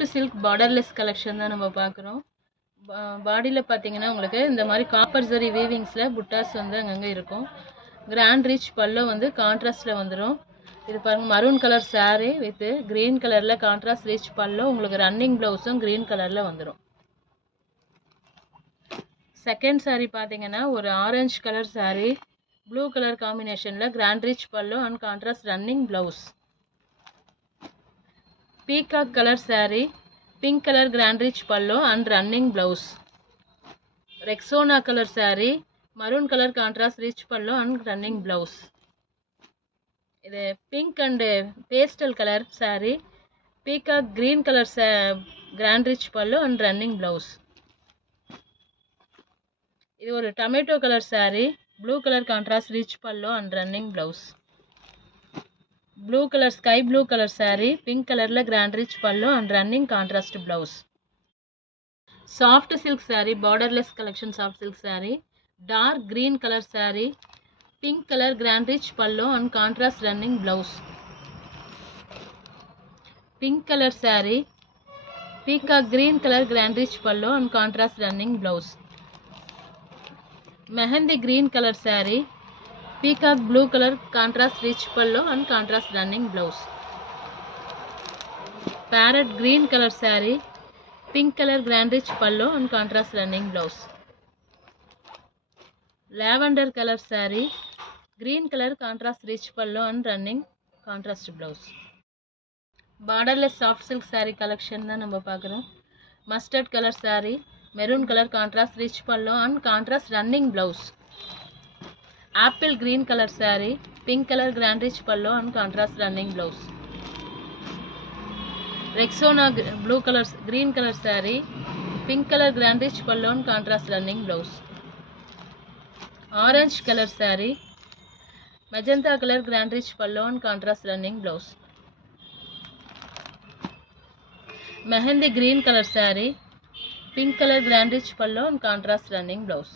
Soft silk borderless collection தான் நம்ம பார்க்குறோம். பாடியில் பார்த்தீங்கன்னா உங்களுக்கு இந்த மாதிரி காப்பர் ஜரி வீவிங்ஸில் புட்டாஸ் வந்து அங்கங்கே இருக்கும். கிராண்ட் ரிச் பல்லு வந்து கான்ட்ராஸ்டில் வந்துடும். இது பாருங்கள், maroon colour saree with green கலரில் கான்ட்ராஸ்ட் ரிச் பல்லு. உங்களுக்கு ரன்னிங் ப்ளவுஸும் க்ரீன் கலரில் வந்துடும். செகண்ட் saree பார்த்தீங்கன்னா ஒரு orange colour saree, blue colour காம்பினேஷனில் grand rich pallu and contrast running blouse. Peacock colour saree, pink colour grand rich pallu and running blouse. Rexona colour saree, maroon colour contrast rich pallu and running blouse. இது pink and pastel colour saree, peacock green colour grand rich pallu and running blouse. இது ஒரு tomato colour saree, blue colour contrast rich pallu and running blouse. Blue colour sky blue colour saree, pink கலரில் grand rich pallu and running contrast blouse. Soft silk saree, borderless collection soft silk saree, dark green colour saree, pink colour grand rich pallu and contrast running blouse. Pink colour saree, peacock green colour grand rich pallu and contrast running blouse. Mehndi green colour saree, peacock blue colour contrast rich pallu and contrast running blouse. Parrot green colour saree, pink colour grand rich pallu and contrast running blouse. Lavender colour saree, green colour contrast rich pallu and running contrast blouse. Borderless soft silk saree collection தான் நம்ம பார்க்குறோம். Mustard colour saree, maroon colour contrast rich pallu and contrast running blouse. Apple green colour saree, pink colour grand rich pallu and contrast running blouse. Rexona blue colour green colour saree, pink colour grand rich pallu and contrast running blouse. Orange colour saree, magenta colour grand rich pallu and contrast running blouse. Mehndi green colour saree, pink colour grand rich pallu and contrast running blouse.